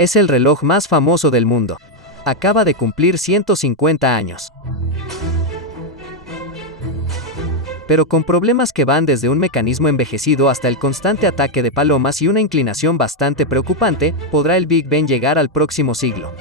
Es el reloj más famoso del mundo. Acaba de cumplir 150 años. Pero con problemas que van desde un mecanismo envejecido hasta el constante ataque de palomas y una inclinación bastante preocupante, ¿podrá el Big Ben llegar al próximo siglo?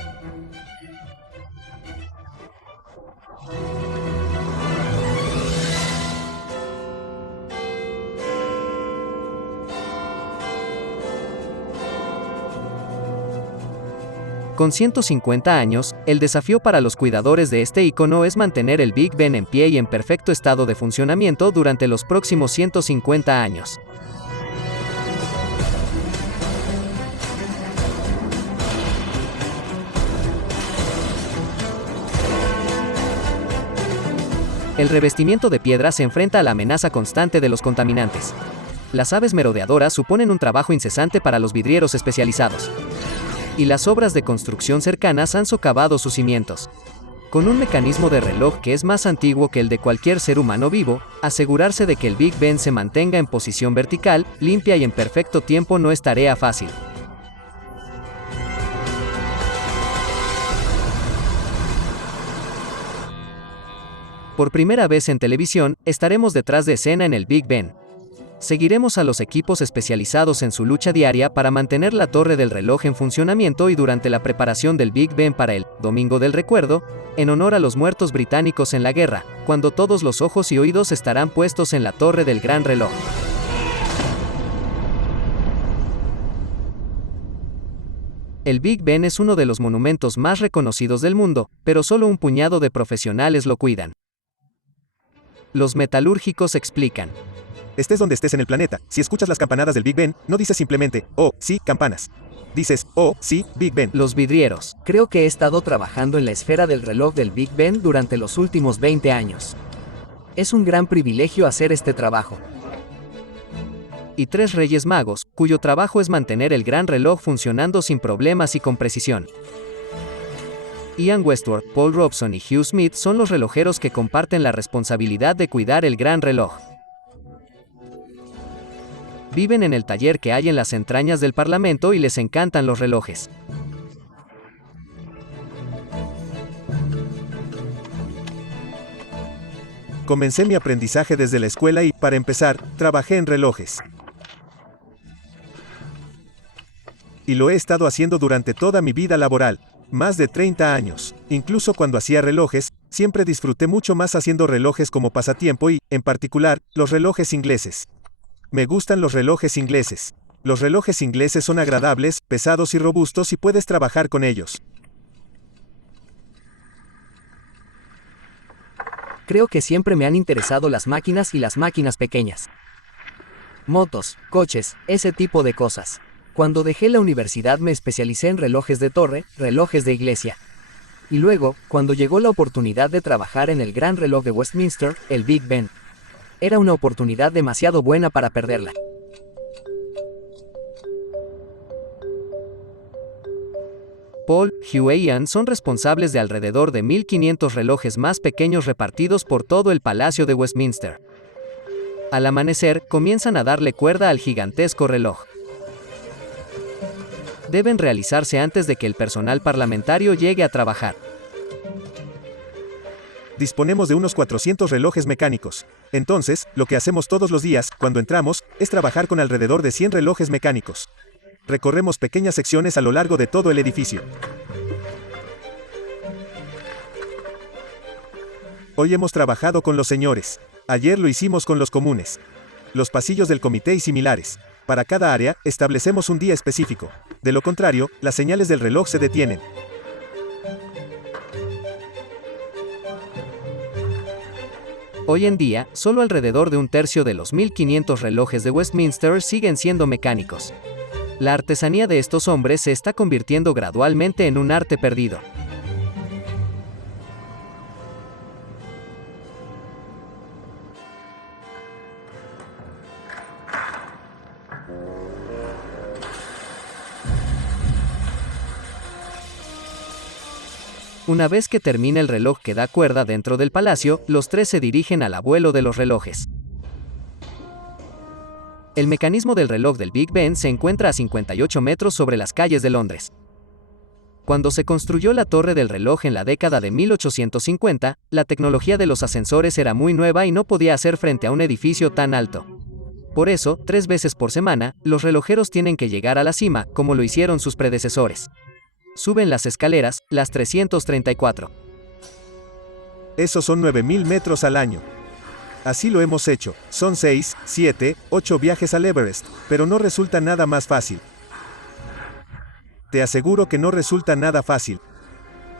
Con 150 años, el desafío para los cuidadores de este icono es mantener el Big Ben en pie y en perfecto estado de funcionamiento durante los próximos 150 años. El revestimiento de piedra se enfrenta a la amenaza constante de los contaminantes. Las aves merodeadoras suponen un trabajo incesante para los vidrieros especializados. Y las obras de construcción cercanas han socavado sus cimientos. Con un mecanismo de reloj que es más antiguo que el de cualquier ser humano vivo, asegurarse de que el Big Ben se mantenga en posición vertical, limpia y en perfecto tiempo no es tarea fácil. Por primera vez en televisión, estaremos detrás de escena en el Big Ben. Seguiremos a los equipos especializados en su lucha diaria para mantener la torre del reloj en funcionamiento y durante la preparación del Big Ben para el Domingo del Recuerdo, en honor a los muertos británicos en la guerra, cuando todos los ojos y oídos estarán puestos en la torre del gran reloj. El Big Ben es uno de los monumentos más reconocidos del mundo, pero solo un puñado de profesionales lo cuidan. Los metalúrgicos explican. Estés donde estés en el planeta, si escuchas las campanadas del Big Ben, no dices simplemente, oh, sí, campanas. Dices, oh, sí, Big Ben. Los vidrieros. Creo que he estado trabajando en la esfera del reloj del Big Ben durante los últimos 20 años. Es un gran privilegio hacer este trabajo. Y 3 Reyes Magos, cuyo trabajo es mantener el gran reloj funcionando sin problemas y con precisión. Ian Westward, Paul Robson y Hugh Smith son los relojeros que comparten la responsabilidad de cuidar el gran reloj. Viven en el taller que hay en las entrañas del Parlamento y les encantan los relojes. Comencé mi aprendizaje desde la escuela y, para empezar, trabajé en relojes. Y lo he estado haciendo durante toda mi vida laboral, más de 30 años. Incluso cuando hacía relojes, siempre disfruté mucho más haciendo relojes como pasatiempo y, en particular, los relojes ingleses. Me gustan los relojes ingleses. Los relojes ingleses son agradables, pesados y robustos y puedes trabajar con ellos. Creo que siempre me han interesado las máquinas y las máquinas pequeñas. Motos, coches, ese tipo de cosas. Cuando dejé la universidad me especialicé en relojes de torre, relojes de iglesia. Y luego, cuando llegó la oportunidad de trabajar en el gran reloj de Westminster, el Big Ben. Era una oportunidad demasiado buena para perderla. Paul, Hugh e Ian son responsables de alrededor de 1500 relojes más pequeños repartidos por todo el Palacio de Westminster. Al amanecer, comienzan a darle cuerda al gigantesco reloj. Deben realizarse antes de que el personal parlamentario llegue a trabajar. Disponemos de unos 400 relojes mecánicos. Entonces, lo que hacemos todos los días, cuando entramos, es trabajar con alrededor de 100 relojes mecánicos. Recorremos pequeñas secciones a lo largo de todo el edificio. Hoy hemos trabajado con los señores. Ayer lo hicimos con los comunes. Los pasillos del comité y similares. Para cada área, establecemos un día específico. De lo contrario, las señales del reloj se detienen. Hoy en día, solo alrededor de un tercio de los 1500 relojes de Westminster siguen siendo mecánicos. La artesanía de estos hombres se está convirtiendo gradualmente en un arte perdido. Una vez que termina el reloj que da cuerda dentro del palacio, los 3 se dirigen al abuelo de los relojes. El mecanismo del reloj del Big Ben se encuentra a 58 metros sobre las calles de Londres. Cuando se construyó la torre del reloj en la década de 1850, la tecnología de los ascensores era muy nueva y no podía hacer frente a un edificio tan alto. Por eso, 3 veces por semana, los relojeros tienen que llegar a la cima, como lo hicieron sus predecesores. Suben las escaleras, las 334. Esos son 9.000 metros al año. Así lo hemos hecho, son 6, 7, 8 viajes al Everest, pero no resulta nada más fácil. Te aseguro que no resulta nada fácil.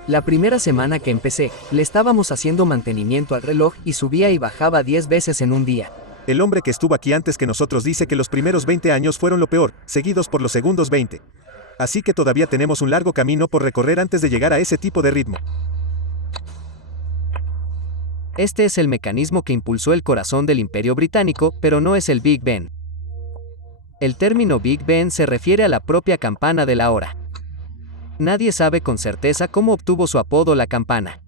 La primera semana que empecé, le estábamos haciendo mantenimiento al reloj y subía y bajaba 10 veces en un día. El hombre que estuvo aquí antes que nosotros dice que los primeros 20 años fueron lo peor, seguidos por los segundos 20. Así que todavía tenemos un largo camino por recorrer antes de llegar a ese tipo de ritmo. Este es el mecanismo que impulsó el corazón del Imperio Británico, pero no es el Big Ben. El término Big Ben se refiere a la propia campana de la hora. Nadie sabe con certeza cómo obtuvo su apodo la campana.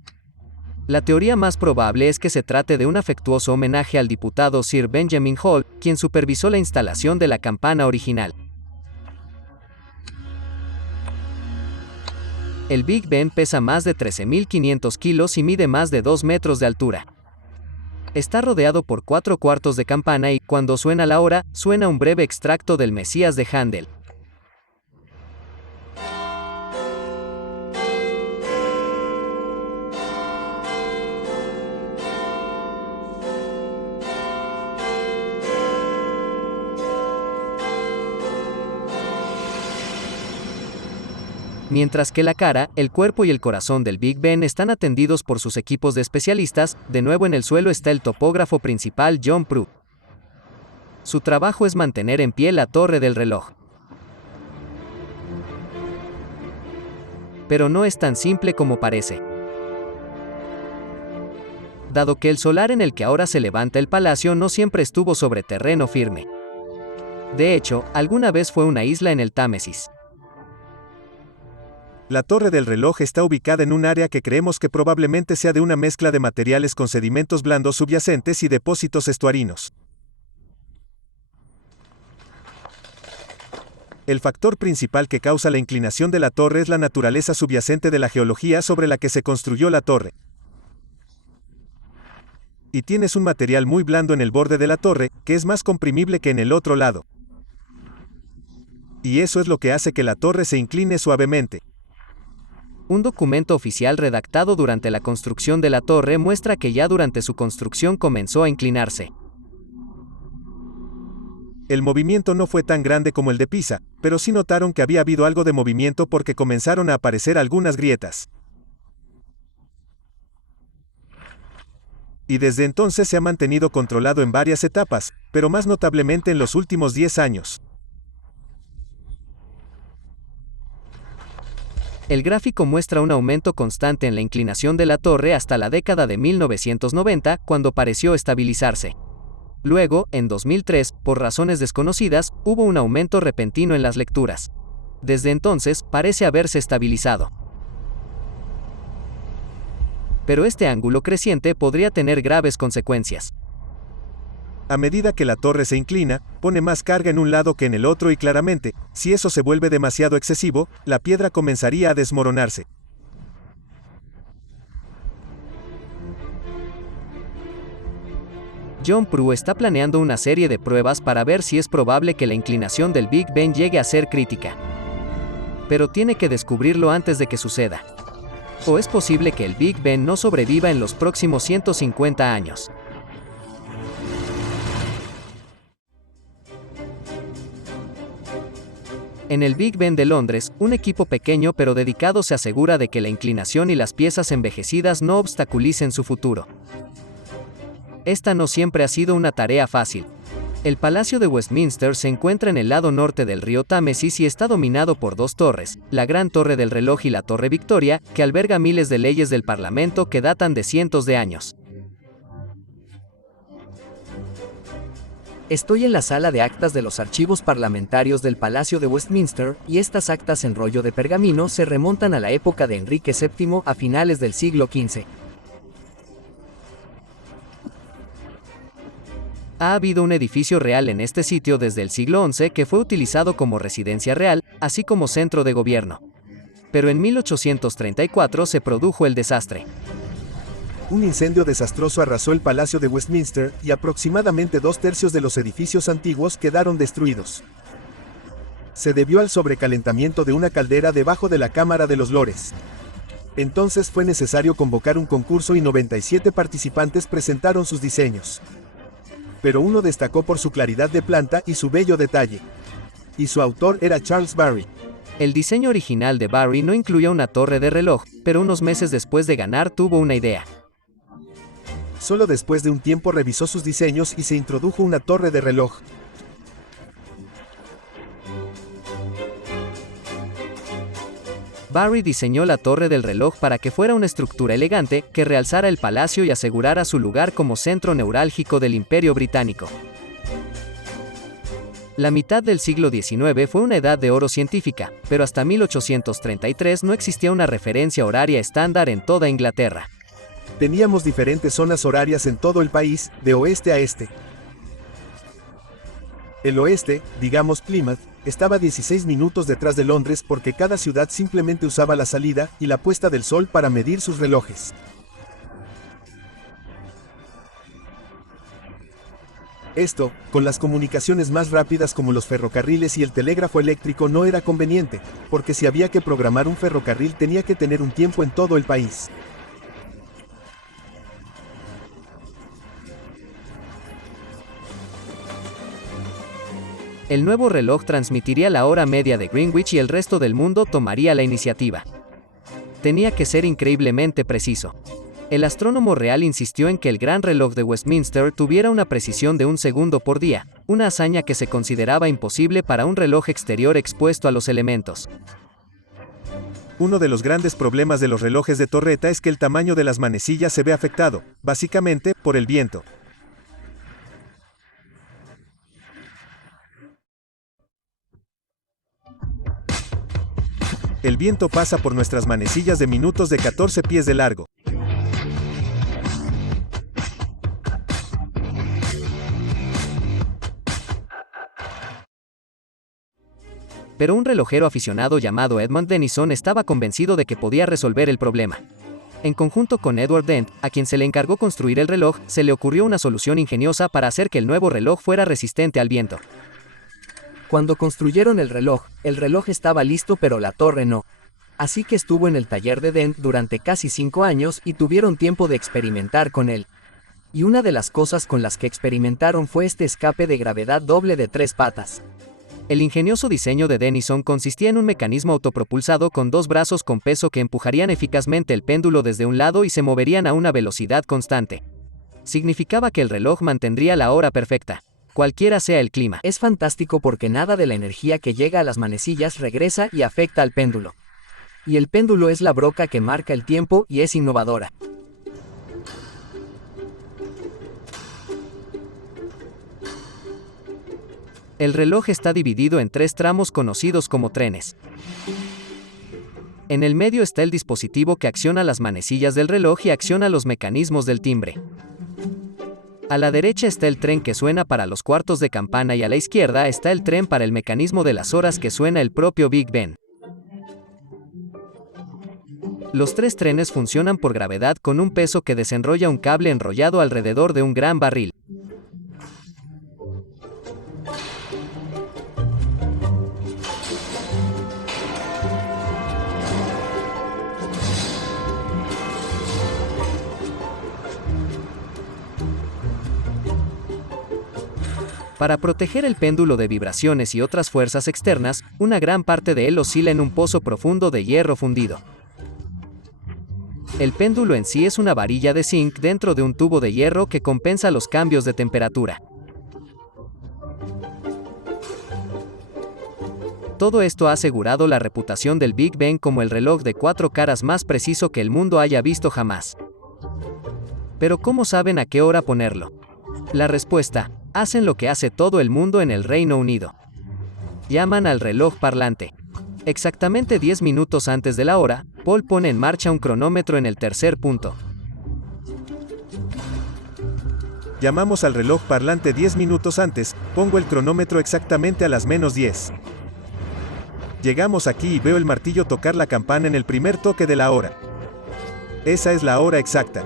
La teoría más probable es que se trate de un afectuoso homenaje al diputado Sir Benjamin Hall, quien supervisó la instalación de la campana original. El Big Ben pesa más de 13.500 kilos y mide más de 2 metros de altura. Está rodeado por 4 cuartos de campana y, cuando suena la hora, suena un breve extracto del Mesías de Handel. Mientras que la cara, el cuerpo y el corazón del Big Ben están atendidos por sus equipos de especialistas, de nuevo en el suelo está el topógrafo principal John Proulx. Su trabajo es mantener en pie la torre del reloj. Pero no es tan simple como parece. Dado que el solar en el que ahora se levanta el palacio no siempre estuvo sobre terreno firme. De hecho, alguna vez fue una isla en el Támesis. La torre del reloj está ubicada en un área que creemos que probablemente sea de una mezcla de materiales con sedimentos blandos subyacentes y depósitos estuarinos. El factor principal que causa la inclinación de la torre es la naturaleza subyacente de la geología sobre la que se construyó la torre. Y tienes un material muy blando en el borde de la torre, que es más comprimible que en el otro lado. Y eso es lo que hace que la torre se incline suavemente. Un documento oficial redactado durante la construcción de la torre muestra que ya durante su construcción comenzó a inclinarse. El movimiento no fue tan grande como el de Pisa, pero sí notaron que había habido algo de movimiento porque comenzaron a aparecer algunas grietas. Y desde entonces se ha mantenido controlado en varias etapas, pero más notablemente en los últimos 10 años. El gráfico muestra un aumento constante en la inclinación de la torre hasta la década de 1990, cuando pareció estabilizarse. Luego, en 2003, por razones desconocidas, hubo un aumento repentino en las lecturas. Desde entonces, parece haberse estabilizado. Pero este ángulo creciente podría tener graves consecuencias. A medida que la torre se inclina, pone más carga en un lado que en el otro y claramente, si eso se vuelve demasiado excesivo, la piedra comenzaría a desmoronarse. John Proulx está planeando una serie de pruebas para ver si es probable que la inclinación del Big Ben llegue a ser crítica. Pero tiene que descubrirlo antes de que suceda. O es posible que el Big Ben no sobreviva en los próximos 150 años. En el Big Ben de Londres, un equipo pequeño pero dedicado se asegura de que la inclinación y las piezas envejecidas no obstaculicen su futuro. Esta no siempre ha sido una tarea fácil. El Palacio de Westminster se encuentra en el lado norte del río Támesis y está dominado por 2 torres, la Gran Torre del Reloj y la Torre Victoria, que alberga miles de leyes del Parlamento que datan de cientos de años. Estoy en la sala de actas de los archivos parlamentarios del Palacio de Westminster, y estas actas en rollo de pergamino se remontan a la época de Enrique VII a finales del siglo XV. Ha habido un edificio real en este sitio desde el siglo XI que fue utilizado como residencia real, así como centro de gobierno. Pero en 1834 se produjo el desastre. Un incendio desastroso arrasó el Palacio de Westminster y aproximadamente 2/3 de los edificios antiguos quedaron destruidos. Se debió al sobrecalentamiento de una caldera debajo de la Cámara de los Lores. Entonces fue necesario convocar un concurso y 97 participantes presentaron sus diseños. Pero uno destacó por su claridad de planta y su bello detalle. Y su autor era Charles Barry. El diseño original de Barry no incluía una torre de reloj, pero unos meses después de ganar tuvo una idea. Solo después de un tiempo revisó sus diseños y se introdujo una torre de reloj. Barry diseñó la torre del reloj para que fuera una estructura elegante que realzara el palacio y asegurara su lugar como centro neurálgico del Imperio Británico. La mitad del siglo XIX fue una edad de oro científica, pero hasta 1833 no existía una referencia horaria estándar en toda Inglaterra. Teníamos diferentes zonas horarias en todo el país, de oeste a este. El oeste, digamos Plymouth, estaba 16 minutos detrás de Londres porque cada ciudad simplemente usaba la salida y la puesta del sol para medir sus relojes. Esto, con las comunicaciones más rápidas como los ferrocarriles y el telégrafo eléctrico no era conveniente, porque si había que programar un ferrocarril tenía que tener un tiempo en todo el país. El nuevo reloj transmitiría la hora media de Greenwich y el resto del mundo tomaría la iniciativa. Tenía que ser increíblemente preciso. El astrónomo real insistió en que el gran reloj de Westminster tuviera una precisión de 1 segundo por día, una hazaña que se consideraba imposible para un reloj exterior expuesto a los elementos. Uno de los grandes problemas de los relojes de torreta es que el tamaño de las manecillas se ve afectado, básicamente, por el viento. El viento pasa por nuestras manecillas de minutos de 14 pies de largo. Pero un relojero aficionado llamado Edmund Denison estaba convencido de que podía resolver el problema. En conjunto con Edward Dent, a quien se le encargó construir el reloj, se le ocurrió una solución ingeniosa para hacer que el nuevo reloj fuera resistente al viento. Cuando construyeron el reloj estaba listo pero la torre no. Así que estuvo en el taller de Dent durante casi 5 años y tuvieron tiempo de experimentar con él. Y una de las cosas con las que experimentaron fue este escape de gravedad doble de 3 patas. El ingenioso diseño de Denison consistía en un mecanismo autopropulsado con 2 brazos con peso que empujarían eficazmente el péndulo desde un lado y se moverían a una velocidad constante. Significaba que el reloj mantendría la hora perfecta, cualquiera sea el clima. Es fantástico porque nada de la energía que llega a las manecillas regresa y afecta al péndulo. Y el péndulo es la broca que marca el tiempo y es innovadora. El reloj está dividido en 3 tramos conocidos como trenes. En el medio está el dispositivo que acciona las manecillas del reloj y acciona los mecanismos del timbre. A la derecha está el tren que suena para los cuartos de campana y a la izquierda está el tren para el mecanismo de las horas que suena el propio Big Ben. Los 3 trenes funcionan por gravedad con un peso que desenrolla un cable enrollado alrededor de un gran barril. Para proteger el péndulo de vibraciones y otras fuerzas externas, una gran parte de él oscila en un pozo profundo de hierro fundido. El péndulo en sí es una varilla de zinc dentro de un tubo de hierro que compensa los cambios de temperatura. Todo esto ha asegurado la reputación del Big Ben como el reloj de 4 caras más preciso que el mundo haya visto jamás. Pero ¿cómo saben a qué hora ponerlo? La respuesta: hacen lo que hace todo el mundo en el Reino Unido. Llaman al reloj parlante. Exactamente 10 minutos antes de la hora, Paul pone en marcha un cronómetro en el tercer punto. Llamamos al reloj parlante 10 minutos antes, pongo el cronómetro exactamente a las -10. Llegamos aquí y veo el martillo tocar la campana en el primer toque de la hora. Esa es la hora exacta.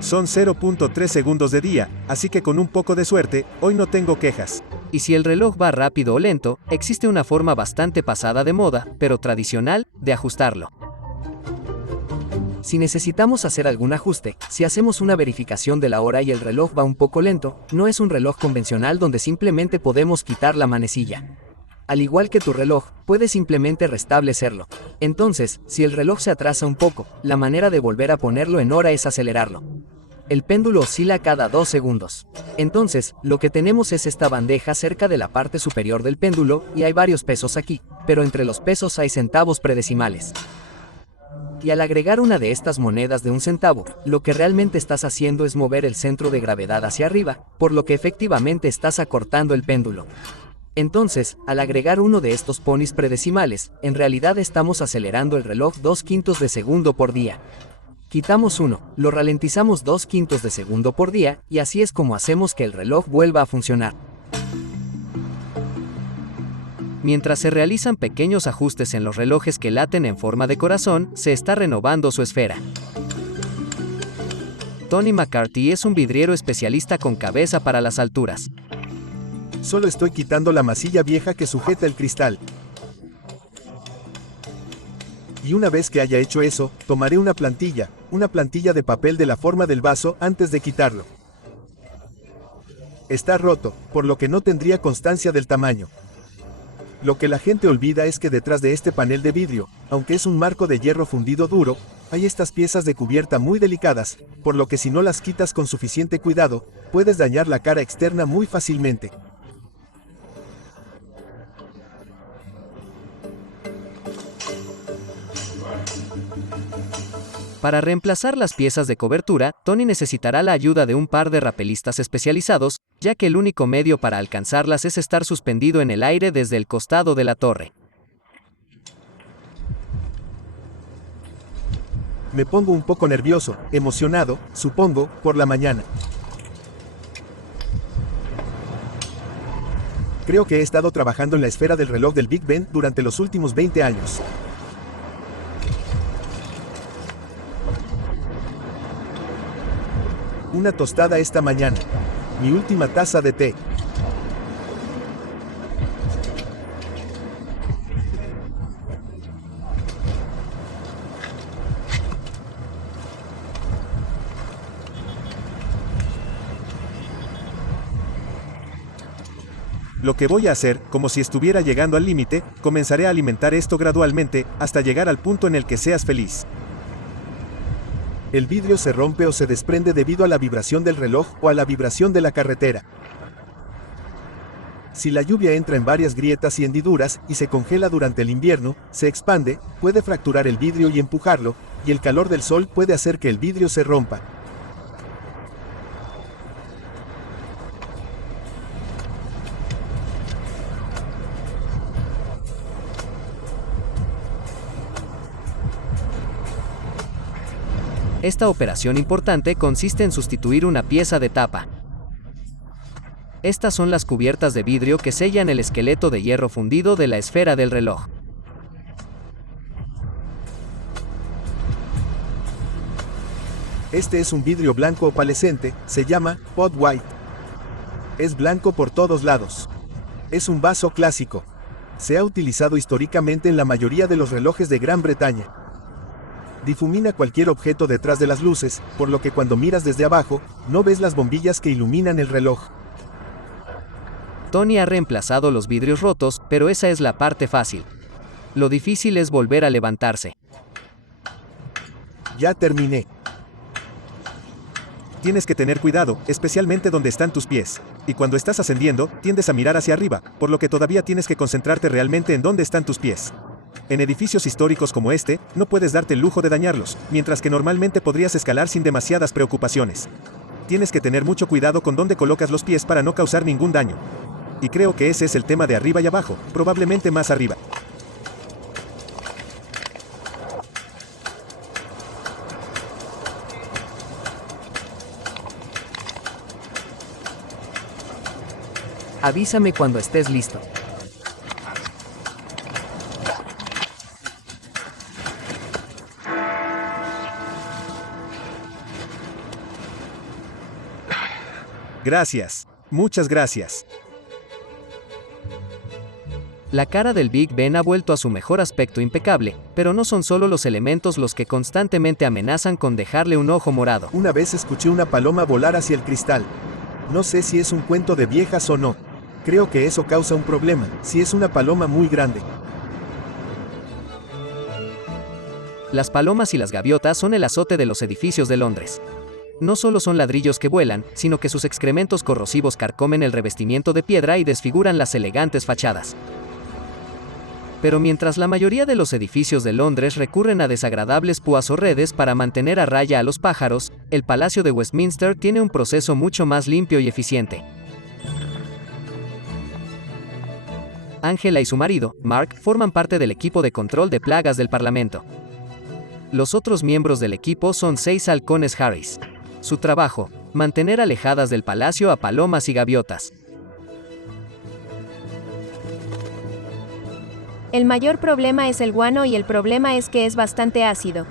Son 0.3 segundos de día, así que con un poco de suerte, hoy no tengo quejas. Y si el reloj va rápido o lento, existe una forma bastante pasada de moda, pero tradicional, de ajustarlo. Si necesitamos hacer algún ajuste, si hacemos una verificación de la hora y el reloj va un poco lento, no es un reloj convencional donde simplemente podemos quitar la manecilla. Al igual que tu reloj, puedes simplemente restablecerlo. Entonces, si el reloj se atrasa un poco, la manera de volver a ponerlo en hora es acelerarlo. El péndulo oscila cada 2 segundos. Entonces, lo que tenemos es esta bandeja cerca de la parte superior del péndulo, y hay varios pesos aquí, pero entre los pesos hay centavos predecimales. Y al agregar una de estas monedas de 1 centavo, lo que realmente estás haciendo es mover el centro de gravedad hacia arriba, por lo que efectivamente estás acortando el péndulo. Entonces, al agregar uno de estos ponis predecimales, en realidad estamos acelerando el reloj 2/5 de segundo por día. Quitamos uno, lo ralentizamos 2/5 de segundo por día, y así es como hacemos que el reloj vuelva a funcionar. Mientras se realizan pequeños ajustes en los relojes que laten en forma de corazón, se está renovando su esfera. Tony McCarthy es un vidriero especialista con cabeza para las alturas. Solo estoy quitando la masilla vieja que sujeta el cristal. Y una vez que haya hecho eso, tomaré una plantilla de papel de la forma del vaso antes de quitarlo. Está roto, por lo que no tendría constancia del tamaño. Lo que la gente olvida es que detrás de este panel de vidrio, aunque es un marco de hierro fundido duro, hay estas piezas de cubierta muy delicadas, por lo que si no las quitas con suficiente cuidado, puedes dañar la cara externa muy fácilmente. Para reemplazar las piezas de cobertura, Tony necesitará la ayuda de un par de rapelistas especializados, ya que el único medio para alcanzarlas es estar suspendido en el aire desde el costado de la torre. Me pongo un poco nervioso, emocionado, supongo, por la mañana. Creo que he estado trabajando en la esfera del reloj del Big Ben durante los últimos 20 años. Una tostada esta mañana. Mi última taza de té. Lo que voy a hacer, como si estuviera llegando al límite, comenzaré a alimentar esto gradualmente, hasta llegar al punto en el que seas feliz. El vidrio se rompe o se desprende debido a la vibración del reloj o a la vibración de la carretera. Si la lluvia entra en varias grietas y hendiduras y se congela durante el invierno, se expande, puede fracturar el vidrio y empujarlo, y el calor del sol puede hacer que el vidrio se rompa. Esta operación importante consiste en sustituir una pieza de tapa. Estas son las cubiertas de vidrio que sellan el esqueleto de hierro fundido de la esfera del reloj. Este es un vidrio blanco opalescente, se llama Pot White. Es blanco por todos lados. Es un vaso clásico. Se ha utilizado históricamente en la mayoría de los relojes de Gran Bretaña. Difumina cualquier objeto detrás de las luces, por lo que cuando miras desde abajo, no ves las bombillas que iluminan el reloj. Tony ha reemplazado los vidrios rotos, pero esa es la parte fácil. Lo difícil es volver a levantarse. Ya terminé. Tienes que tener cuidado, especialmente donde están tus pies. Y cuando estás ascendiendo, tiendes a mirar hacia arriba, por lo que todavía tienes que concentrarte realmente en dónde están tus pies. En edificios históricos como este, no puedes darte el lujo de dañarlos, mientras que normalmente podrías escalar sin demasiadas preocupaciones. Tienes que tener mucho cuidado con dónde colocas los pies para no causar ningún daño. Y creo que ese es el tema de arriba y abajo, probablemente más arriba. Avísame cuando estés listo. Gracias. Muchas gracias. La cara del Big Ben ha vuelto a su mejor aspecto impecable, pero no son solo los elementos los que constantemente amenazan con dejarle un ojo morado. Una vez escuché una paloma volar hacia el cristal. No sé si es un cuento de viejas o no. Creo que eso causa un problema, si es una paloma muy grande. Las palomas y las gaviotas son el azote de los edificios de Londres. No solo son ladrillos que vuelan, sino que sus excrementos corrosivos carcomen el revestimiento de piedra y desfiguran las elegantes fachadas. Pero mientras la mayoría de los edificios de Londres recurren a desagradables púas o redes para mantener a raya a los pájaros, el Palacio de Westminster tiene un proceso mucho más limpio y eficiente. Angela y su marido, Mark, forman parte del equipo de control de plagas del Parlamento. Los otros miembros del equipo son 6 halcones Harris. Su trabajo, mantener alejadas del palacio a palomas y gaviotas. El mayor problema es el guano y el problema es que es bastante ácido.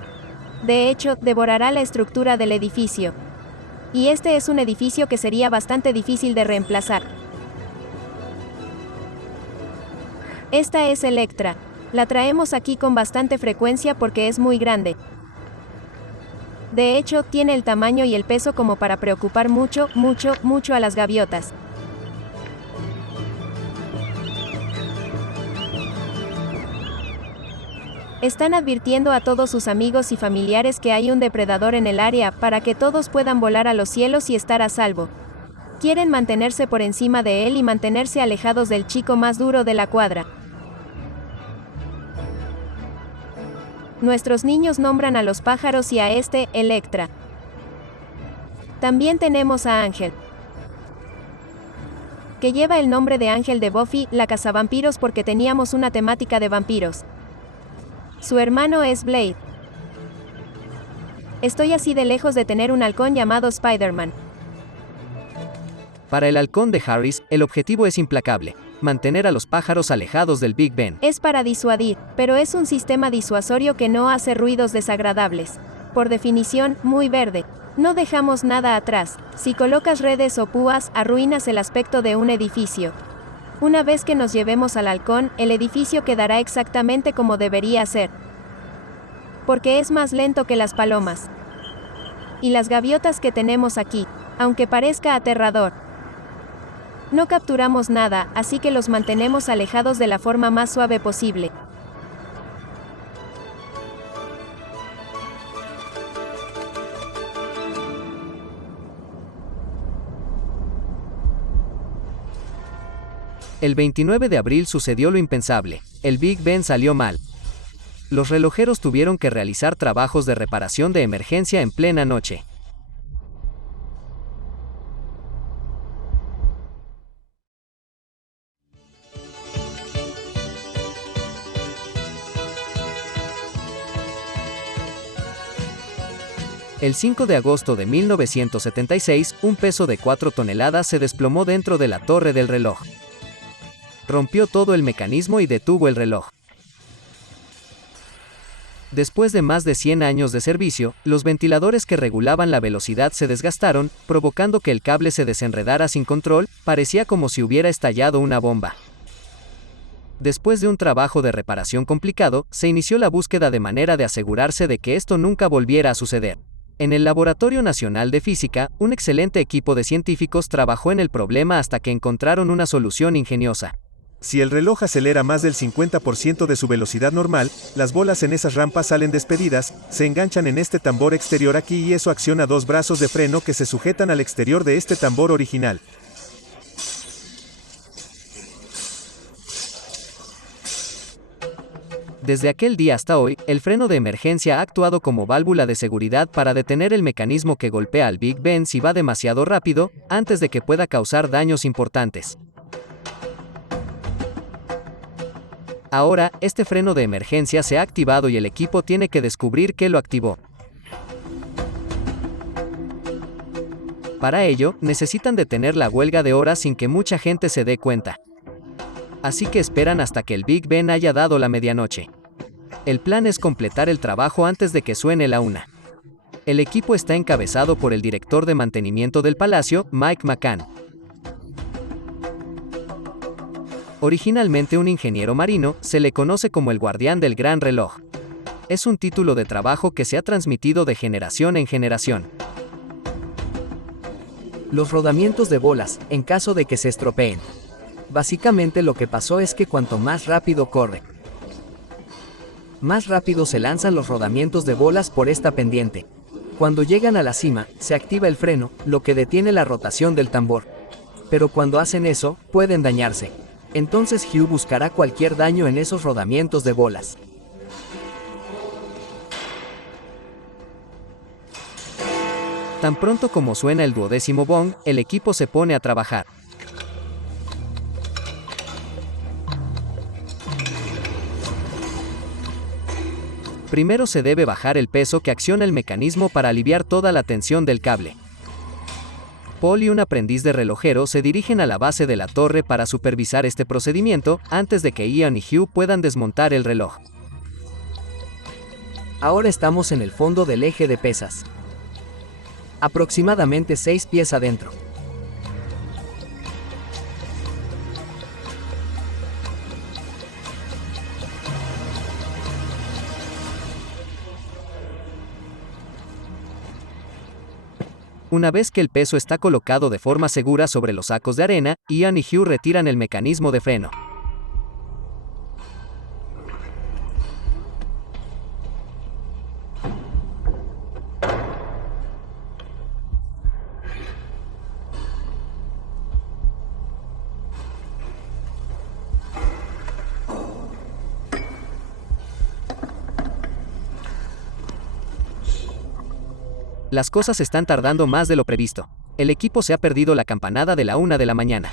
De hecho, devorará la estructura del edificio. Y este es un edificio que sería bastante difícil de reemplazar. Esta es Electra. La traemos aquí con bastante frecuencia porque es muy grande. De hecho, tiene el tamaño y el peso como para preocupar mucho a las gaviotas. Están advirtiendo a todos sus amigos y familiares que hay un depredador en el área para que todos puedan volar a los cielos y estar a salvo. Quieren mantenerse por encima de él y mantenerse alejados del chico más duro de la cuadra. Nuestros niños nombran a los pájaros y a este, Electra. También tenemos a Ángel, que lleva el nombre de Ángel de Buffy, la cazavampiros, porque teníamos una temática de vampiros. Su hermano es Blade. Estoy así de lejos de tener un halcón llamado Spider-Man. Para el halcón de Harris, el objetivo es implacable: mantener a los pájaros alejados del Big Ben. Es para disuadir, pero es un sistema disuasorio que no hace ruidos desagradables. Por definición, muy verde. No dejamos nada atrás. Si colocas redes o púas, arruinas el aspecto de un edificio. Una vez que nos llevemos al halcón, el edificio quedará exactamente como debería ser. Porque es más lento que las palomas. Y las gaviotas que tenemos aquí, aunque parezca aterrador. No capturamos nada, así que los mantenemos alejados de la forma más suave posible. El 29 de abril sucedió lo impensable: el Big Ben salió mal. Los relojeros tuvieron que realizar trabajos de reparación de emergencia en plena noche. El 5 de agosto de 1976, un peso de 4 toneladas se desplomó dentro de la torre del reloj. Rompió todo el mecanismo y detuvo el reloj. Después de más de 100 años de servicio, los ventiladores que regulaban la velocidad se desgastaron, provocando que el cable se desenredara sin control. Parecía como si hubiera estallado una bomba. Después de un trabajo de reparación complicado, se inició la búsqueda de manera de asegurarse de que esto nunca volviera a suceder. En el Laboratorio Nacional de Física, un excelente equipo de científicos trabajó en el problema hasta que encontraron una solución ingeniosa. Si el reloj acelera más del 50% de su velocidad normal, las bolas en esas rampas salen despedidas, se enganchan en este tambor exterior aquí y eso acciona 2 brazos de freno que se sujetan al exterior de este tambor original. Desde aquel día hasta hoy, el freno de emergencia ha actuado como válvula de seguridad para detener el mecanismo que golpea al Big Ben si va demasiado rápido, antes de que pueda causar daños importantes. Ahora, este freno de emergencia se ha activado y el equipo tiene que descubrir qué lo activó. Para ello, necesitan detener la huelga de horas sin que mucha gente se dé cuenta. Así que esperan hasta que el Big Ben haya dado la medianoche. El plan es completar el trabajo antes de que suene la 1. El equipo está encabezado por el director de mantenimiento del palacio, Mike McCann. Originalmente un ingeniero marino, se le conoce como el guardián del gran reloj. Es un título de trabajo que se ha transmitido de generación en generación. Los rodamientos de bolas, en caso de que se estropeen. Básicamente lo que pasó es que cuanto más rápido corre, más rápido se lanzan los rodamientos de bolas por esta pendiente. Cuando llegan a la cima, se activa el freno, lo que detiene la rotación del tambor. Pero cuando hacen eso, pueden dañarse. Entonces Hugh buscará cualquier daño en esos rodamientos de bolas. Tan pronto como suena el 12º bong, el equipo se pone a trabajar. Primero se debe bajar el peso que acciona el mecanismo para aliviar toda la tensión del cable. Paul y un aprendiz de relojero se dirigen a la base de la torre para supervisar este procedimiento, antes de que Ian y Hugh puedan desmontar el reloj. Ahora estamos en el fondo del eje de pesas. Aproximadamente 6 pies adentro. Una vez que el peso está colocado de forma segura sobre los sacos de arena, Ian y Hugh retiran el mecanismo de freno. Las cosas están tardando más de lo previsto. El equipo se ha perdido la campanada de la 1 de la mañana.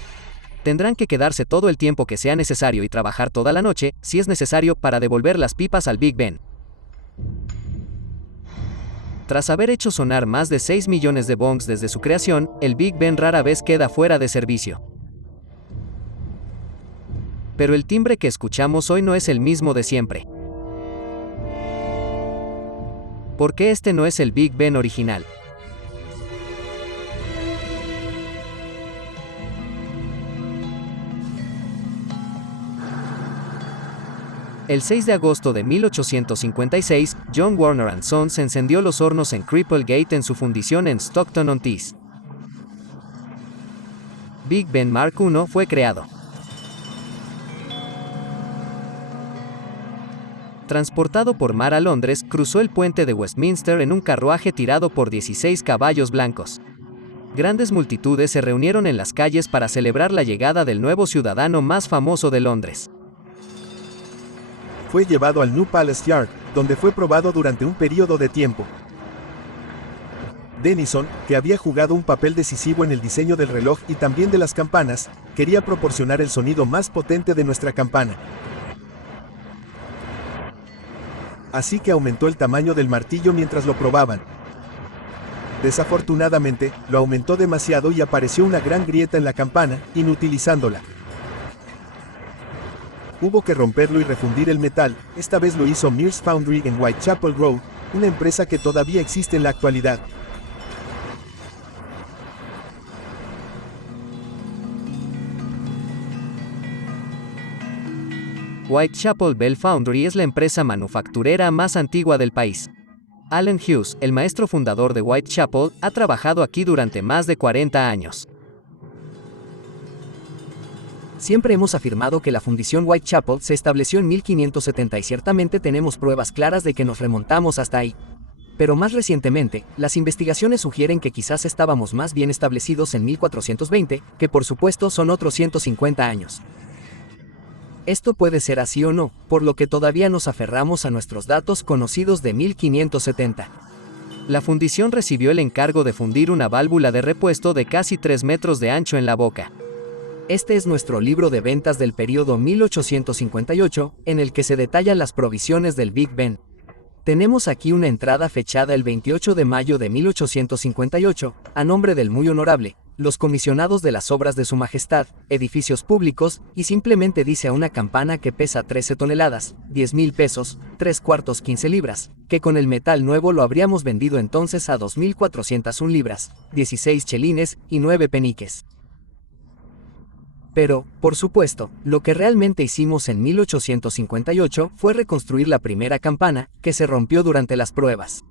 Tendrán que quedarse todo el tiempo que sea necesario y trabajar toda la noche, si es necesario, para devolver las pipas al Big Ben. Tras haber hecho sonar más de 6 millones de bongs desde su creación, el Big Ben rara vez queda fuera de servicio. Pero el timbre que escuchamos hoy no es el mismo de siempre. ¿Por qué este no es el Big Ben original? El 6 de agosto de 1856, John Warner & Sons encendió los hornos en Cripplegate en su fundición en Stockton-on-Tees. Big Ben Mark I fue creado. Transportado por mar a Londres, cruzó el puente de Westminster en un carruaje tirado por 16 caballos blancos. Grandes multitudes se reunieron en las calles para celebrar la llegada del nuevo ciudadano más famoso de Londres. Fue llevado al New Palace Yard, donde fue probado durante un periodo de tiempo. Denison, que había jugado un papel decisivo en el diseño del reloj y también de las campanas, quería proporcionar el sonido más potente de nuestra campana. Así que aumentó el tamaño del martillo mientras lo probaban. Desafortunadamente, lo aumentó demasiado y apareció una gran grieta en la campana, inutilizándola. Hubo que romperlo y refundir el metal. Esta vez lo hizo Mears Foundry en Whitechapel Road, una empresa que todavía existe en la actualidad. Whitechapel Bell Foundry es la empresa manufacturera más antigua del país. Allen Hughes, el maestro fundador de Whitechapel, ha trabajado aquí durante más de 40 años. Siempre hemos afirmado que la fundición Whitechapel se estableció en 1570 y ciertamente tenemos pruebas claras de que nos remontamos hasta ahí. Pero más recientemente, las investigaciones sugieren que quizás estábamos más bien establecidos en 1420, que por supuesto son otros 150 años. Esto puede ser así o no, por lo que todavía nos aferramos a nuestros datos conocidos de 1570. La fundición recibió el encargo de fundir una válvula de repuesto de casi 3 metros de ancho en la boca. Este es nuestro libro de ventas del periodo 1858, en el que se detallan las provisiones del Big Ben. Tenemos aquí una entrada fechada el 28 de mayo de 1858, a nombre del muy honorable, los comisionados de las obras de su majestad, edificios públicos, y simplemente dice a una campana que pesa 13 toneladas, 10,000 pesos, 3/4 15 libras, que con el metal nuevo lo habríamos vendido entonces a 2,401 libras, 16 chelines y 9 peniques. Pero, por supuesto, lo que realmente hicimos en 1858 fue reconstruir la primera campana, que se rompió durante las pruebas.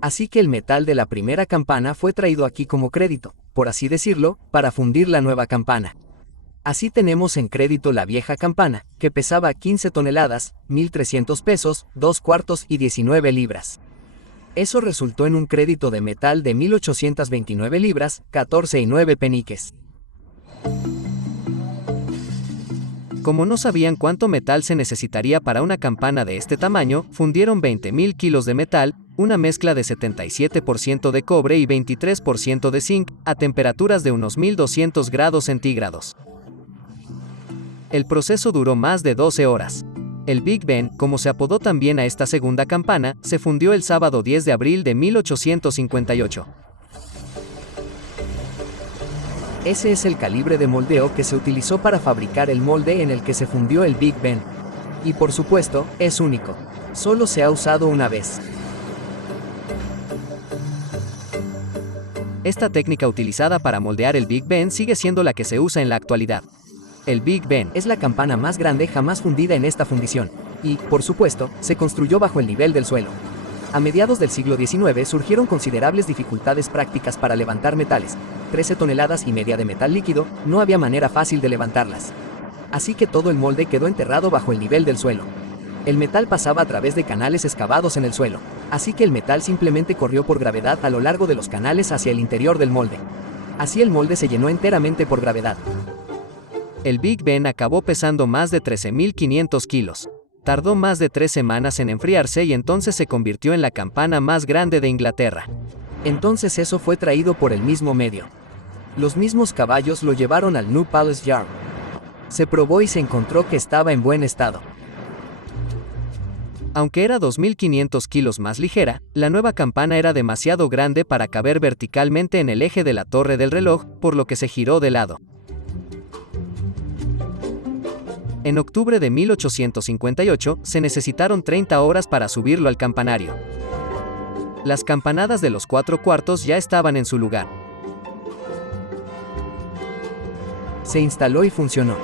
Así que el metal de la primera campana fue traído aquí como crédito, por así decirlo, para fundir la nueva campana. Así tenemos en crédito la vieja campana, que pesaba 15 toneladas, 1,300 pesos, 2/4 y 19 libras. Eso resultó en un crédito de metal de 1,829 libras, 14 y 9 peniques. Como no sabían cuánto metal se necesitaría para una campana de este tamaño, fundieron 20,000 kilos de metal, una mezcla de 77% de cobre y 23% de zinc, a temperaturas de unos 1200 grados centígrados. El proceso duró más de 12 horas. El Big Ben, como se apodó también a esta segunda campana, se fundió el sábado 10 de abril de 1858. Ese es el calibre de moldeo que se utilizó para fabricar el molde en el que se fundió el Big Ben. Y por supuesto, es único. Solo se ha usado una vez. Esta técnica utilizada para moldear el Big Ben sigue siendo la que se usa en la actualidad. El Big Ben es la campana más grande jamás fundida en esta fundición. Y, por supuesto, se construyó bajo el nivel del suelo. A mediados del siglo XIX surgieron considerables dificultades prácticas para levantar metales. 13 toneladas y media de metal líquido, no había manera fácil de levantarlas. Así que todo el molde quedó enterrado bajo el nivel del suelo. El metal pasaba a través de canales excavados en el suelo, así que el metal simplemente corrió por gravedad a lo largo de los canales hacia el interior del molde. Así el molde se llenó enteramente por gravedad. El Big Ben acabó pesando más de 13,500 kilos. Tardó más de 3 semanas en enfriarse y entonces se convirtió en la campana más grande de Inglaterra. Entonces eso fue traído por el mismo medio. Los mismos caballos lo llevaron al New Palace Yard. Se probó y se encontró que estaba en buen estado. Aunque era 2,500 kilos más ligera, la nueva campana era demasiado grande para caber verticalmente en el eje de la torre del reloj, por lo que se giró de lado. En octubre de 1858, se necesitaron 30 horas para subirlo al campanario. Las campanadas de los 4/4 ya estaban en su lugar. Se instaló y funcionó.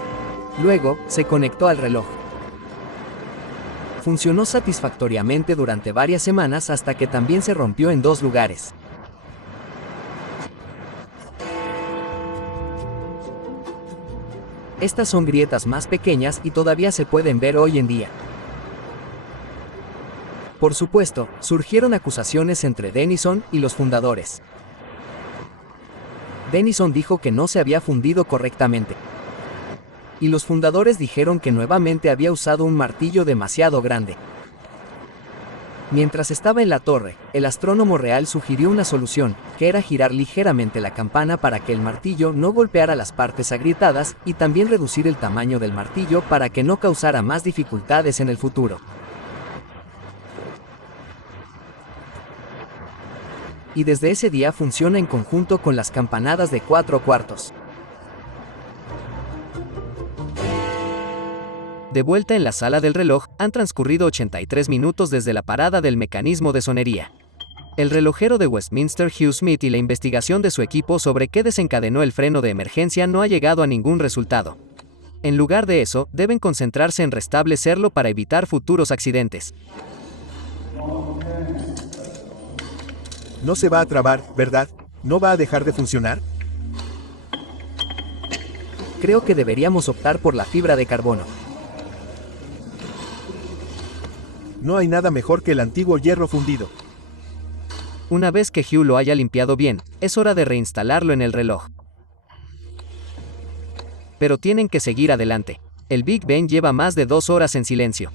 Luego, se conectó al reloj. Funcionó satisfactoriamente durante varias semanas hasta que también se rompió en 2 lugares. Estas son grietas más pequeñas y todavía se pueden ver hoy en día. Por supuesto, surgieron acusaciones entre Denison y los fundadores. Denison dijo que no se había fundido correctamente. Y los fundadores dijeron que nuevamente había usado un martillo demasiado grande. Mientras estaba en la torre, el astrónomo real sugirió una solución, que era girar ligeramente la campana para que el martillo no golpeara las partes agrietadas y también reducir el tamaño del martillo para que no causara más dificultades en el futuro. Y desde ese día funciona en conjunto con las campanadas de 4/4. De vuelta en la sala del reloj, han transcurrido 83 minutos desde la parada del mecanismo de sonería. El relojero de Westminster Hugh Smith y la investigación de su equipo sobre qué desencadenó el freno de emergencia no ha llegado a ningún resultado. En lugar de eso, deben concentrarse en restablecerlo para evitar futuros accidentes. No se va a trabar, ¿verdad? ¿No va a dejar de funcionar? Creo que deberíamos optar por la fibra de carbono. No hay nada mejor que el antiguo hierro fundido. Una vez que Hugh lo haya limpiado bien, es hora de reinstalarlo en el reloj. Pero tienen que seguir adelante. El Big Ben lleva más de 2 horas en silencio.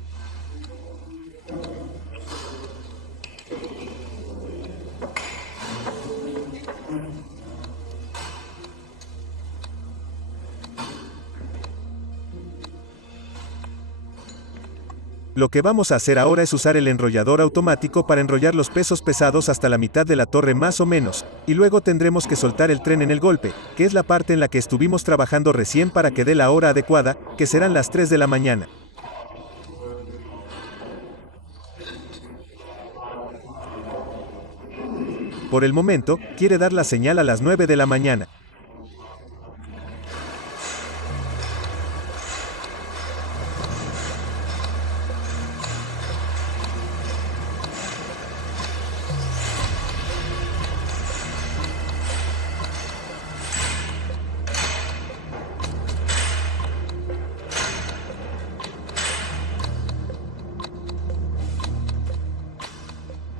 Lo que vamos a hacer ahora es usar el enrollador automático para enrollar los pesos pesados hasta la mitad de la torre más o menos, y luego tendremos que soltar el tren en el golpe, que es la parte en la que estuvimos trabajando recién para que dé la hora adecuada, que serán las 3 de la mañana. Por el momento, quiere dar la señal a las 9 de la mañana.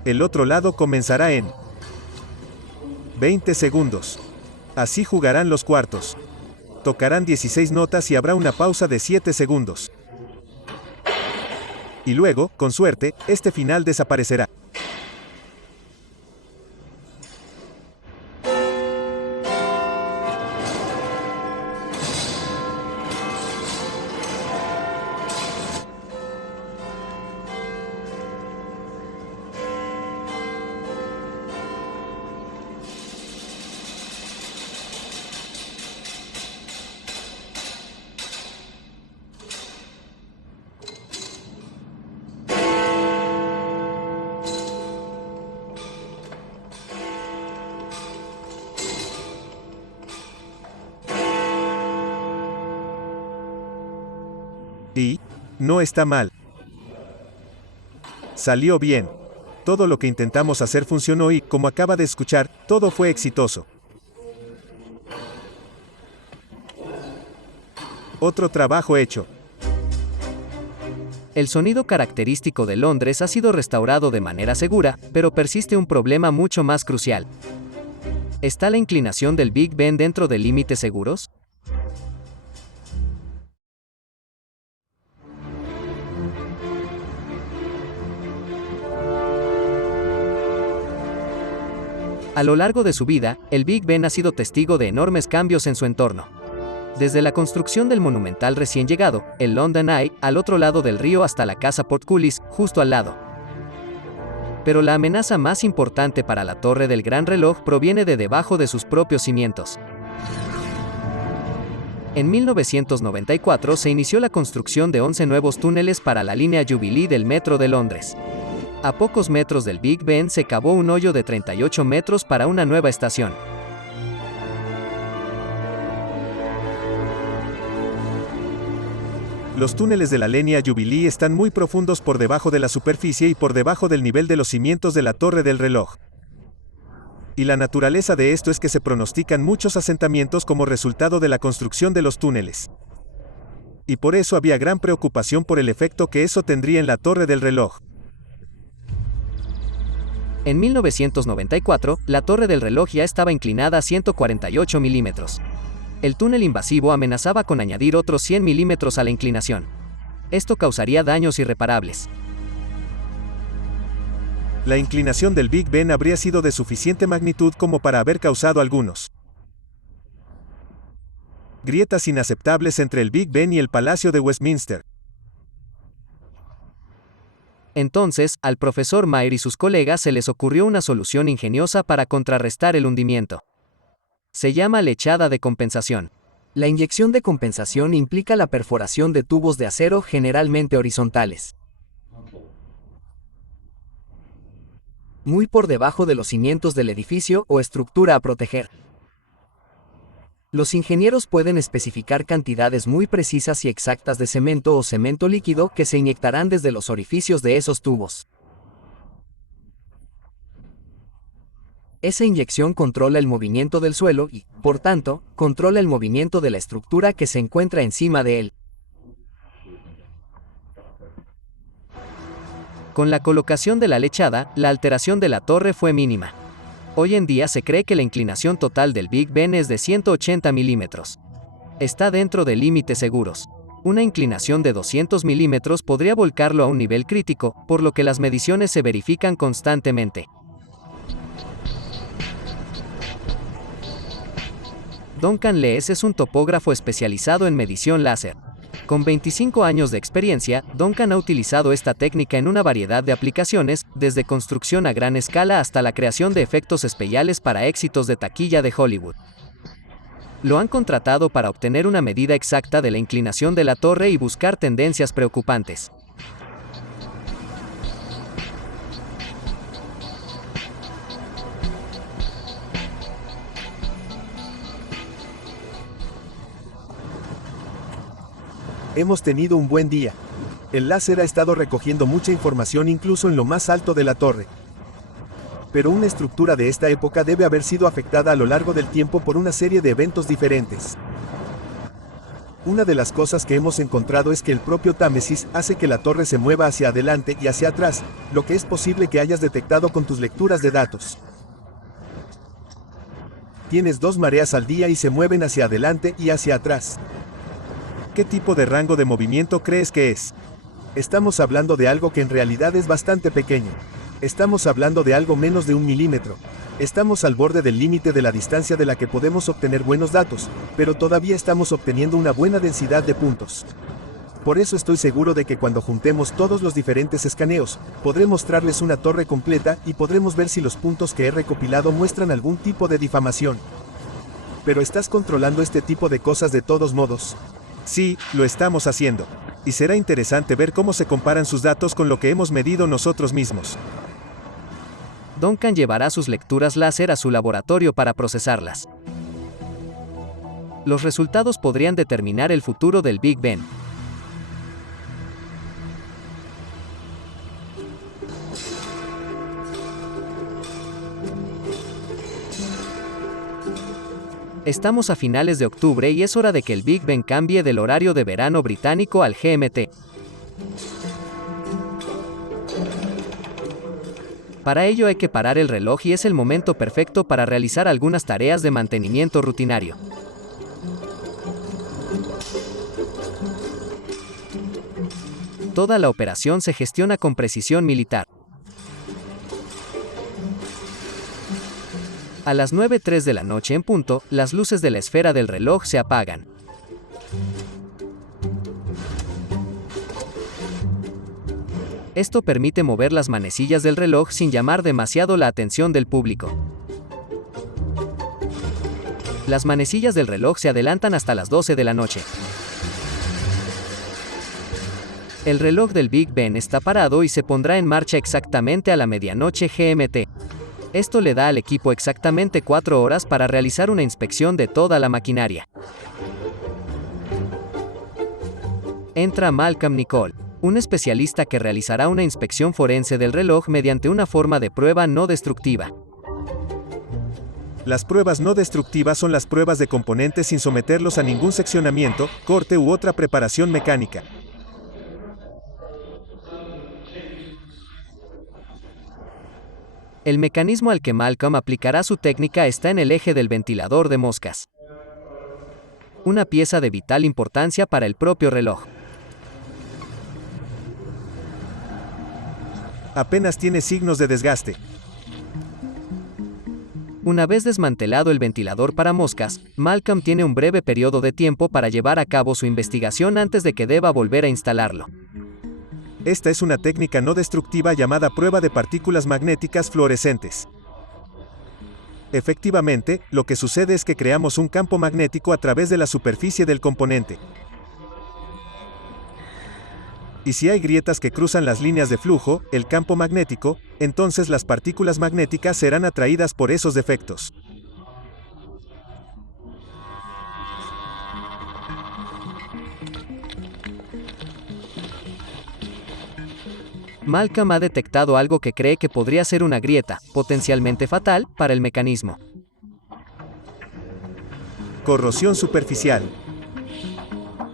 El otro lado comenzará en 20 segundos. Así jugarán los cuartos. Tocarán 16 notas y habrá una pausa de 7 segundos. Y luego, con suerte, este final desaparecerá. Y no está mal. Salió bien. Todo lo que intentamos hacer funcionó y, como acaba de escuchar, todo fue exitoso. Otro trabajo hecho. El sonido característico de Londres ha sido restaurado de manera segura, pero persiste un problema mucho más crucial. ¿Está la inclinación del Big Ben dentro de límites seguros? A lo largo de su vida, el Big Ben ha sido testigo de enormes cambios en su entorno. Desde la construcción del monumental recién llegado, el London Eye, al otro lado del río hasta la casa Portcullis, justo al lado. Pero la amenaza más importante para la Torre del Gran Reloj proviene de debajo de sus propios cimientos. En 1994 se inició la construcción de 11 nuevos túneles para la línea Jubilee del Metro de Londres. A pocos metros del Big Ben se cavó un hoyo de 38 metros para una nueva estación. Los túneles de la línea Jubilee están muy profundos por debajo de la superficie y por debajo del nivel de los cimientos de la Torre del Reloj. Y la naturaleza de esto es que se pronostican muchos asentamientos como resultado de la construcción de los túneles. Y por eso había gran preocupación por el efecto que eso tendría en la Torre del Reloj. En 1994, la Torre del Reloj ya estaba inclinada a 148 milímetros. El túnel invasivo amenazaba con añadir otros 100 milímetros a la inclinación. Esto causaría daños irreparables. La inclinación del Big Ben habría sido de suficiente magnitud como para haber causado algunos grietas inaceptables entre el Big Ben y el Palacio de Westminster. Entonces, al profesor Mayer y sus colegas se les ocurrió una solución ingeniosa para contrarrestar el hundimiento. Se llama lechada de compensación. La inyección de compensación implica la perforación de tubos de acero generalmente horizontales, muy por debajo de los cimientos del edificio o estructura a proteger. Los ingenieros pueden especificar cantidades muy precisas y exactas de cemento o cemento líquido que se inyectarán desde los orificios de esos tubos. Esa inyección controla el movimiento del suelo y, por tanto, controla el movimiento de la estructura que se encuentra encima de él. Con la colocación de la lechada, la alteración de la torre fue mínima. Hoy en día se cree que la inclinación total del Big Ben es de 180 milímetros. Está dentro de límites seguros. Una inclinación de 200 milímetros podría volcarlo a un nivel crítico, por lo que las mediciones se verifican constantemente. Duncan Lees es un topógrafo especializado en medición láser. Con 25 años de experiencia, Duncan ha utilizado esta técnica en una variedad de aplicaciones, desde construcción a gran escala hasta la creación de efectos especiales para éxitos de taquilla de Hollywood. Lo han contratado para obtener una medida exacta de la inclinación de la torre y buscar tendencias preocupantes. Hemos tenido un buen día. El láser ha estado recogiendo mucha información incluso en lo más alto de la torre. Pero una estructura de esta época debe haber sido afectada a lo largo del tiempo por una serie de eventos diferentes. Una de las cosas que hemos encontrado es que el propio Támesis hace que la torre se mueva hacia adelante y hacia atrás, lo que es posible que hayas detectado con tus lecturas de datos. Tienes 2 mareas al día y se mueven hacia adelante y hacia atrás. ¿Qué tipo de rango de movimiento crees que es? Estamos hablando de algo que en realidad es bastante pequeño. Estamos hablando de algo menos de 1 milímetro. Estamos al borde del límite de la distancia de la que podemos obtener buenos datos, pero todavía estamos obteniendo una buena densidad de puntos. Por eso estoy seguro de que cuando juntemos todos los diferentes escaneos, podré mostrarles una torre completa y podremos ver si los puntos que he recopilado muestran algún tipo de difamación. Pero estás controlando este tipo de cosas de todos modos. Sí, lo estamos haciendo. Y será interesante ver cómo se comparan sus datos con lo que hemos medido nosotros mismos. Duncan llevará sus lecturas láser a su laboratorio para procesarlas. Los resultados podrían determinar el futuro del Big Ben. Estamos a finales de octubre y es hora de que el Big Ben cambie del horario de verano británico al GMT. Para ello hay que parar el reloj y es el momento perfecto para realizar algunas tareas de mantenimiento rutinario. Toda la operación se gestiona con precisión militar. A las 9:03 de la noche en punto, las luces de la esfera del reloj se apagan. Esto permite mover las manecillas del reloj sin llamar demasiado la atención del público. Las manecillas del reloj se adelantan hasta las 12 de la noche. El reloj del Big Ben está parado y se pondrá en marcha exactamente a la medianoche GMT. Esto le da al equipo exactamente 4 horas para realizar una inspección de toda la maquinaria. Entra Malcolm Nicol, un especialista que realizará una inspección forense del reloj mediante una forma de prueba no destructiva. Las pruebas no destructivas son las pruebas de componentes sin someterlos a ningún seccionamiento, corte u otra preparación mecánica. El mecanismo al que Malcolm aplicará su técnica está en el eje del ventilador de moscas. Una pieza de vital importancia para el propio reloj. Apenas tiene signos de desgaste. Una vez desmantelado el ventilador para moscas, Malcolm tiene un breve periodo de tiempo para llevar a cabo su investigación antes de que deba volver a instalarlo. Esta es una técnica no destructiva llamada prueba de partículas magnéticas fluorescentes. Efectivamente, lo que sucede es que creamos un campo magnético a través de la superficie del componente. Y si hay grietas que cruzan las líneas de flujo, el campo magnético, entonces las partículas magnéticas serán atraídas por esos defectos. Malcolm ha detectado algo que cree que podría ser una grieta, potencialmente fatal, para el mecanismo. Corrosión superficial.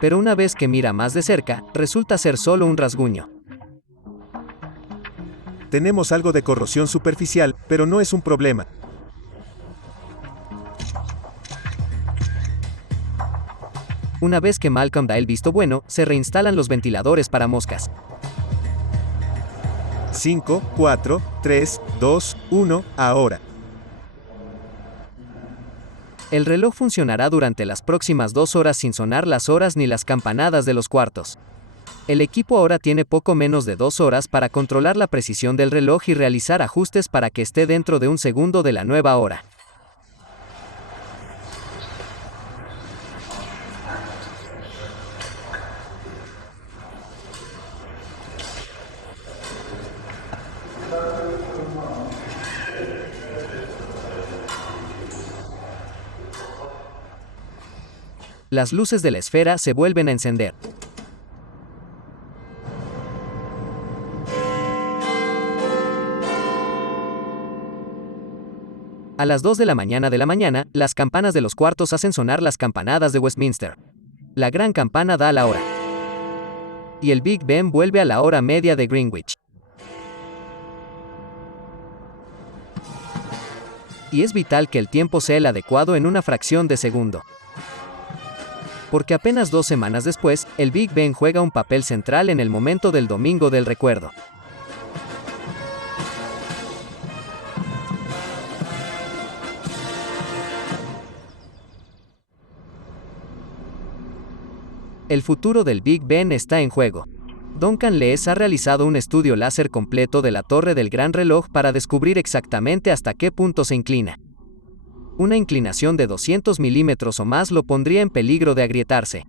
Pero una vez que mira más de cerca, resulta ser solo un rasguño. Tenemos algo de corrosión superficial, pero no es un problema. Una vez que Malcolm da el visto bueno, se reinstalan los ventiladores para moscas. 5, 4, 3, 2, 1, ahora. El reloj funcionará durante las próximas 2 horas sin sonar las horas ni las campanadas de los cuartos. El equipo ahora tiene poco menos de 2 horas para controlar la precisión del reloj y realizar ajustes para que esté dentro de un segundo de la nueva hora. Las luces de la esfera se vuelven a encender. A las 2 de la mañana, las campanas de los cuartos hacen sonar las campanadas de Westminster. La gran campana da la hora. Y el Big Ben vuelve a la hora media de Greenwich. Y es vital que el tiempo sea el adecuado en una fracción de segundo. Porque apenas 2 semanas después, el Big Ben juega un papel central en el momento del Domingo del Recuerdo. El futuro del Big Ben está en juego. Duncan Lees ha realizado un estudio láser completo de la torre del Gran Reloj para descubrir exactamente hasta qué punto se inclina. Una inclinación de 200 milímetros o más lo pondría en peligro de agrietarse.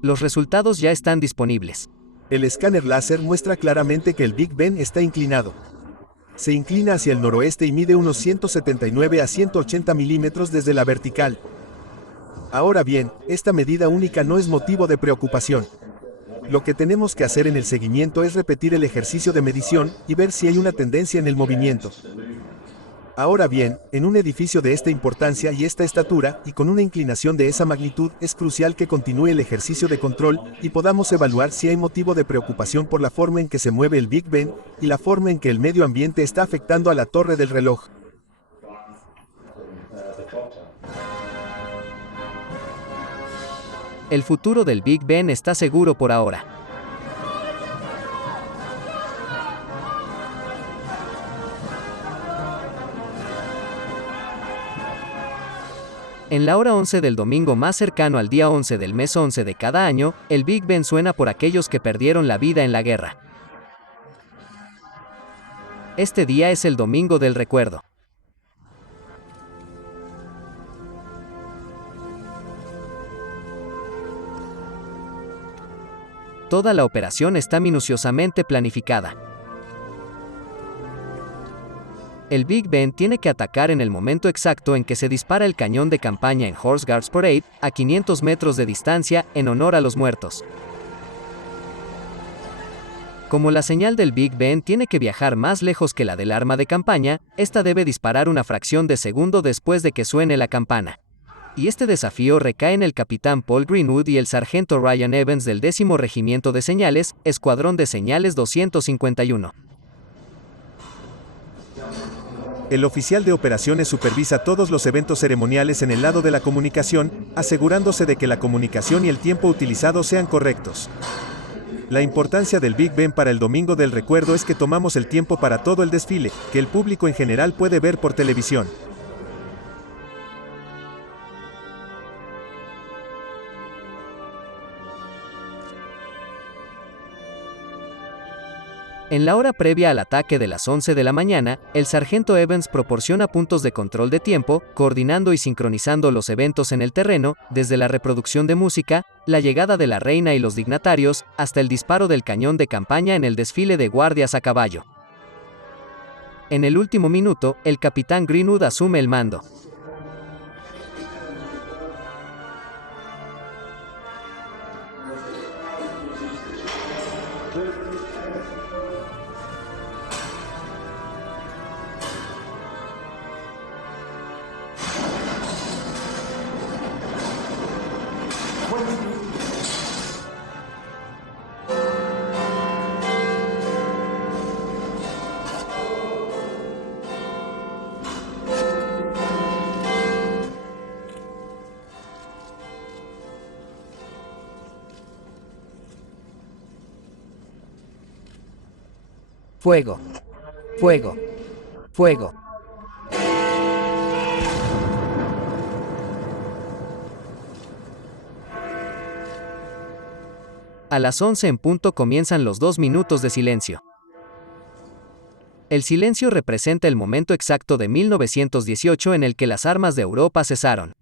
Los resultados ya están disponibles. El escáner láser muestra claramente que el Big Ben está inclinado. Se inclina hacia el noroeste y mide unos 179 a 180 milímetros desde la vertical. Ahora bien, esta medida única no es motivo de preocupación. Lo que tenemos que hacer en el seguimiento es repetir el ejercicio de medición y ver si hay una tendencia en el movimiento. Ahora bien, en un edificio de esta importancia y esta estatura, y con una inclinación de esa magnitud, es crucial que continúe el ejercicio de control, y podamos evaluar si hay motivo de preocupación por la forma en que se mueve el Big Ben, y la forma en que el medio ambiente está afectando a la torre del reloj. El futuro del Big Ben está seguro por ahora. En la hora 11 del domingo más cercano al día 11 del mes 11 de cada año, el Big Ben suena por aquellos que perdieron la vida en la guerra. Este día es el Domingo del Recuerdo. Toda la operación está minuciosamente planificada. El Big Ben tiene que atacar en el momento exacto en que se dispara el cañón de campaña en Horse Guards Parade, a 500 metros de distancia, en honor a los muertos. Como la señal del Big Ben tiene que viajar más lejos que la del arma de campaña, esta debe disparar una fracción de segundo después de que suene la campana. Y este desafío recae en el capitán Paul Greenwood y el sargento Ryan Evans del 10º Regimiento de Señales, Escuadrón de Señales 251. El oficial de operaciones supervisa todos los eventos ceremoniales en el lado de la comunicación, asegurándose de que la comunicación y el tiempo utilizado sean correctos. La importancia del Big Ben para el Domingo del Recuerdo es que tomamos el tiempo para todo el desfile, que el público en general puede ver por televisión. En la hora previa al ataque de las 11 de la mañana, el sargento Evans proporciona puntos de control de tiempo, coordinando y sincronizando los eventos en el terreno, desde la reproducción de música, la llegada de la reina y los dignatarios, hasta el disparo del cañón de campaña en el desfile de guardias a caballo. En el último minuto, el capitán Greenwood asume el mando. Fuego. Fuego. Fuego. A las 11 en punto comienzan los 2 minutos de silencio. El silencio representa el momento exacto de 1918 en el que las armas de Europa cesaron.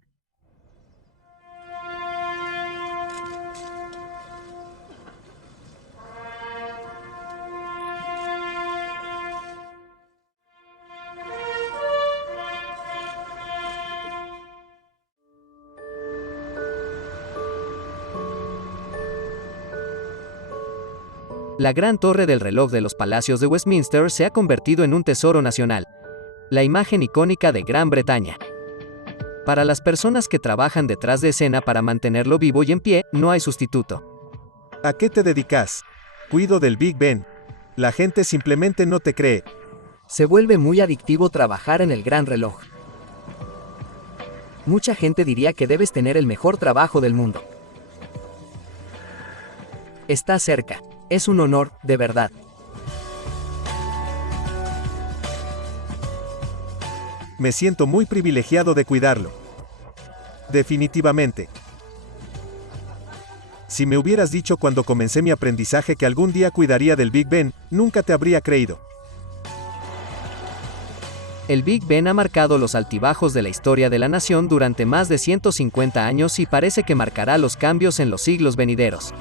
La gran torre del reloj de los palacios de Westminster se ha convertido en un tesoro nacional, la imagen icónica de Gran Bretaña. Para las personas que trabajan detrás de escena para mantenerlo vivo y en pie, no hay sustituto. ¿A qué te dedicas? Cuido del Big Ben. La gente simplemente no te cree. Se vuelve muy adictivo trabajar en el gran reloj. Mucha gente diría que debes tener el mejor trabajo del mundo. Está cerca. Es un honor, de verdad. Me siento muy privilegiado de cuidarlo. Definitivamente. Si me hubieras dicho cuando comencé mi aprendizaje que algún día cuidaría del Big Ben, nunca te habría creído. El Big Ben ha marcado los altibajos de la historia de la nación durante más de 150 años y parece que marcará los cambios en los siglos venideros.